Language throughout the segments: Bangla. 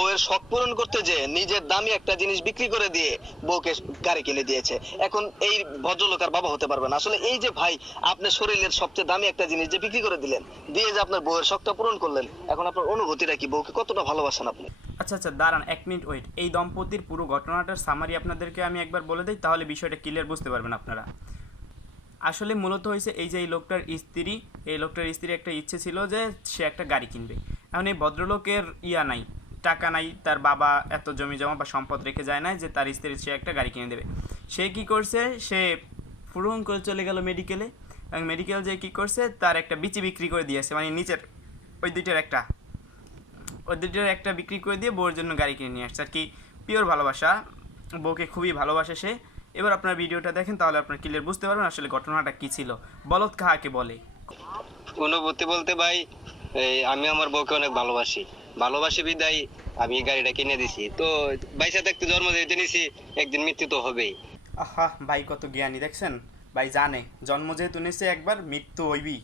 বউয়ের শখ পূরণ করতে যে নিজের দামি একটা জিনিস বিক্রি করে দিয়ে বউকে গাড়ি কিনে দিয়েছে। এখন এই ভদ্রলোক আর বাবা হতে পারবে না। আসলে এই যে ভাই আপনার শরীরের সবচেয়ে দামি একটা জিনিস যে বিক্রি করে দিলেন, দিয়ে যে আপনার বউয়ের শখটা পূরণ করলেন, এখন আপনার অনুভূতিটা কি? বউকে কতটা ভালোবাসেন আপনি? আচ্ছা আচ্ছা দাঁড়ান এক মিনিট ওয়েট এই দম্পতির পুরো ঘটনাটার সামারি আপনাদেরকে আমি একবার বলে দিই, তাহলে বিষয়টা ক্লিয়ার বুঝতে পারবেন আপনারা। আসলে মূলত হয়েছে এই যে, এই লোকটার স্ত্রী, এই লোকটার স্ত্রীর একটা ইচ্ছে ছিল যে সে একটা গাড়ি কিনবে। এখন এই ভদ্রলোকের ইয়া নাই। টাকা নাই, তার বাবা এত জমি জমা বা সম্পদ রেখে যায় না যে তার স্ত্রী সে একটা গাড়ি কিনে দেবে। সে কি করছে? সে ফুরুন করে চলে গেল মেডিকেলে এবং মেডিকেল যে কি করছে? তার একটা বিচি বিক্রি করে দিয়েছে মানে নিচের, ওই দুইটার একটা। ওই দুইটার একটা বিক্রি করে দিয়ে বউর জন্য গাড়ি কিনে নিয়ে আসছে। আর কি পিওর ভালোবাসা। বউকে খুবই ভালোবাসে সে। এবার আপনার ভিডিওটা দেখেন, তাহলে আপনার ক্লিয়ার বুঝতে পারবেন আসলে ঘটনাটা কি ছিল। বলদ কাহাকে বলে? অনুভূতি বলতে ভাই আমি আমার বউকে অনেক ভালোবাসি। ভালোবাসি বিদায় আমি গাড়িটা কিনে দিছি। তো বাইসা থাকতে জন্ম দিতে নিছি একদিন মৃত্যু তো হবেই। আহা ভাই কত জ্ঞানী দেখছেন? ভাই জানে জন্ম যেহেতু নিয়েছে একবার মৃত্যু হইবি।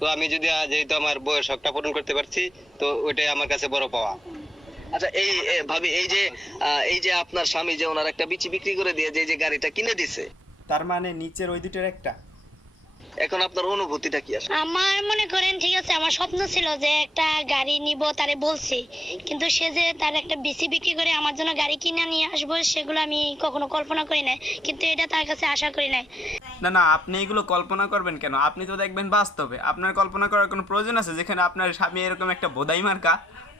তো আমি যদি আজ যেহেতু আমার বউয়ের শখটা পূরণ করতে পারছি তো ওইটাই আমার কাছে বড় পাওয়া। আচ্ছা এই ভাবি এই যে এই যে আপনার স্বামী যে ওনার একটা বিচি বিক্রি করে দিয়ে যে যে গাড়িটা কিনে দিছে। তার মানে নিচের ওই দুটোর একটা? এখন আপনার অনুভূতিটা কি আসলে? আমার মনে করেন আছে আমার স্বপ্ন ছিল যে একটা গাড়ি নিব, তারে বলছি। কিন্তু সে যে তার একটা বিসি বিক্রি করে আমার জন্য গাড়ি কিনে নিয়ে আসব, সেগুলো আমি কখনো কল্পনা করি নাই। কিন্তু এটা তার কাছে আশা করি নাই। না না, আপনি এগুলো কল্পনা করবেন কেন? আপনি তো দেখবেন বাস্তবে। আপনার কল্পনা করার কোনো প্রয়োজন আছে? যেখানে আপনার স্বামী এরকম একটা বোধাই মার্কা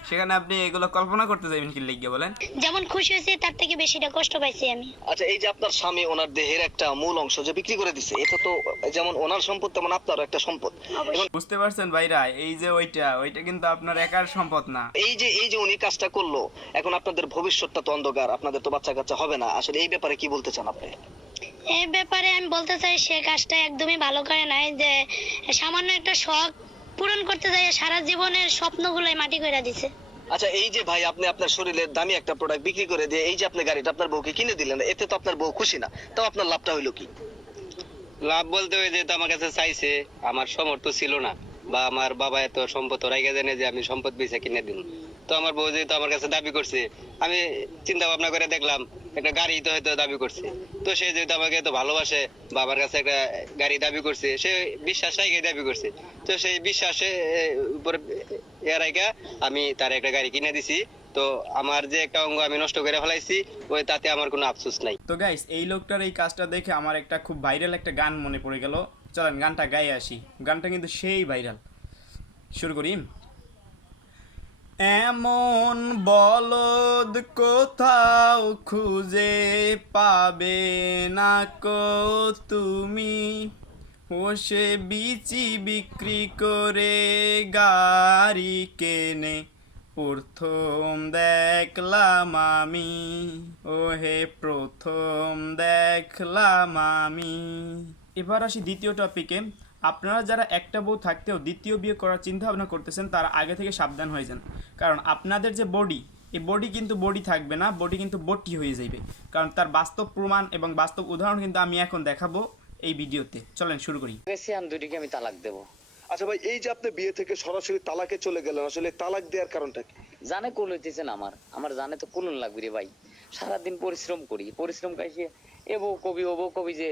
সেখানে আপনি এগুলো কল্পনা করতে যাবেন কি লিখে বলেন? যেমন খুশি হয়েছে তার থেকে বেশিটা কষ্ট পাইছি আমি। আচ্ছা এই যে আপনার স্বামী ওনার দেহের একটা মূল অংশ যে বিক্রি করে দিছে এটা তো যেমন ওনার সম্পদ তেমন আপনারও একটা সম্পদ। বুঝতে পারছেন ভাইরা এই যে ওইটা ওইটা কিন্তু আপনার একার সম্পদ না। এই যে এই যে উনি কাজটা করল এখন আপনাদের ভবিষ্যৎটা তো অন্ধকার আপনাদের তো বাচ্চা কাচ্চা হবে না। আসলে এই ব্যাপারে কি বলতে চান আপনি? এই ব্যাপারে আমি বলতে চাই সে কাজটা একদমই ভালো করে নাই যে সামান্য একটা শখ পূরণ করতে যাই সারা জীবনের স্বপ্নগুলোই মাটি করে দিছে। আচ্ছা এই যে ভাই আপনি আপনার শরীরের দামি একটা প্রোডাক্ট বিক্রি করে দিয়ে এই যে আপনি গাড়িটা আপনার বউকে কিনে দিলেন এতে তো আপনার বউ খুশি না। তাও আপনার লাভটা হইল কি? লাভ বলতে ওই যেহেতু আমার কাছে চাইছে আমার সমর্থ ছিল না বা আমার বাবা এত সম্পদ রাইগা জানে যে আমি সম্পদ বেচে কিনে দিন তো আমার বউ যেহেতু আমার কাছে দাবি করছে আমি চিন্তা ভাবনা করে দেখলাম একটা গাড়ি তো হয়তো দাবি করছে তো সে যেহেতু আমাকে এত ভালোবাসে বাবার কাছে একটা গাড়ি দাবি করছে সে বিশ্বাস রাইগে দাবি করছে তো সেই বিশ্বাসে উপরে এর আগে আমি তার একটা গাড়ি কিনে দিছি তো আমার যে একটা অঙ্গ আমি নষ্ট করে ফেলাইছি ওই তাতে আমার কোনো আফসোস নাই তো গাইস এই লোকটার এই কাজটা দেখে আমার একটা খুব ভাইরাল একটা গান মনে পড়ে গেল চলেন গানটা গায়ে আসি গানটা কিন্তু সেই ভাইরাল শুরু করি এমন বলদ কোথাও খুঁজে পাবে না কো তুমি? ও সে বিচি বিক্রি করে গাড়ি কেনে। প্রথম দেখলাম আমি ও হে প্রথম দেখলাম আমি। এবার আসি দ্বিতীয় টপিকে আপনারা যারা একটা বউ থাকতেও দ্বিতীয় বিয়ে করার চিন্তা ভাবনা করতেছেন তারা আগে থেকে সাবধান হয়ে যান। কারণ আপনাদের যে বডি এই বডি কিন্তু বডি থাকবে না বডি কিন্তু বটি হয়ে যাবে কারণ তার বাস্তব প্রমাণ এবং বাস্তব উদাহরণ কিন্তু আমি এখন দেখাবো এই ভিডিওতে। চলেন শুরু করি। আমি দুটিকে আমি তালাক দেবো। আচ্ছা ভাই এই যে আপনি বিয়ে থেকে সরাসরি তালাকে চলে গেলেন আসলে তালাক দেওয়ার কারণটা কি? জানে কুল হইতেছেন আমার। আমার জানে তো কুলন লাগবে রে ভাই। সারাদিন পরিশ্রম করি পরিশ্রম কাইছে এবো কবি ওবো কবি যে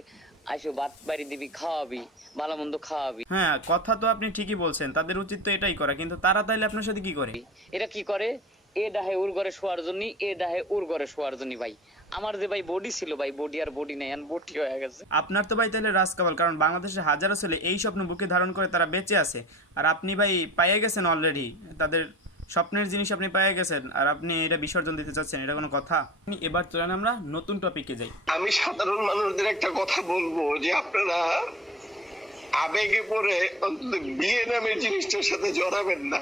আইসো ভাত বাড়ি দিবি খাওয়াবি ভালো মন্দ খাওয়াবি। হ্যাঁ কথা তো আপনি ঠিকই বলছেন তাদের উচিত তো এটাই করা কিন্তু তারা তাইলে আপনার সাথে কি করে? এরা কি করে? এ ডাহে উর ঘরে শোয়ার জন্য এ ডাহে উর ঘরে শোয়ার জন্য ভাই। আমার যে ভাই বডি ছিল ভাই বডি আর বডি নেই বডি হয়ে গেছে। আপনার তো ভাই তাহলে রাজকাবাল কারণ বাংলাদেশে হাজারো ছেলে এই স্বপ্ন বুকে ধারণ করে তারা বেঁচে আছে। আর আপনি ভাই পাইয়ে গেছেন অলরেডি তাদের স্বপ্নের জিনিস আপনি পাইয়ে গেছেন আর আপনি এটা বিসর্জন দিতে চাচ্ছেন এটা কোনো কথা? আপনি এবার চলেন আমরা নতুন টপিকে যাই। আমি সাধারণ মানুষদের একটা কথা বলব যে আপনারা আবেগে পড়ে অন্তত বিয়ে নামের জিনিসটার সাথে জড়াবেন না।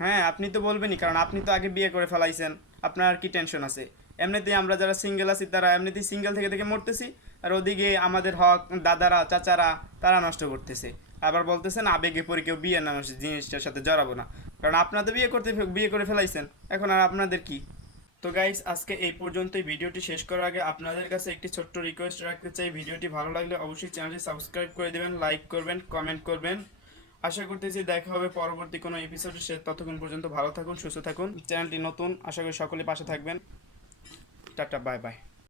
হ্যাঁ আপনি তো বলবেনই কারণ আপনি তো আগে বিয়ে করে ফেলাইছেন আপনার আর কি টেনশন আছে? এমনিতেই আমরা যারা সিঙ্গেল আছি তারা এমনিতেই সিঙ্গেল থেকে থেকে মরতেছি আর ওদিকে আমাদের হক দাদারা চাচারা তারা নষ্ট করতেছে। আবার বলতেছেন আবেগে পরে কেউ বিয়ে নামের জিনিসটার সাথে জড়াবো না। কারণ আপনাদের বিয়ে করতে বিয়ে করে ফেলাইছেন। এখন আর আপনাদের কি? তো গাইস আজকে এই পর্যন্তই। ভিডিওটি শেষ করার আগে আপনাদের কাছে একটি ছোট্ট রিকোয়েস্ট রাখতে চাই। ভিডিওটি ভালো লাগলে অবশ্যই চ্যানেলটি সাবস্ক্রাইব করে দেবেন লাইক করবেন কমেন্ট করবেন। আশা করতেছি দেখা হবে পরবর্তী কোনো এপিসোডে সে ততক্ষণ পর্যন্ত ভালো থাকুন, সুস্থ থাকুন। চ্যানেলটি নতুন, আশা করি সকলে পাশে থাকবেন। Tata bye bye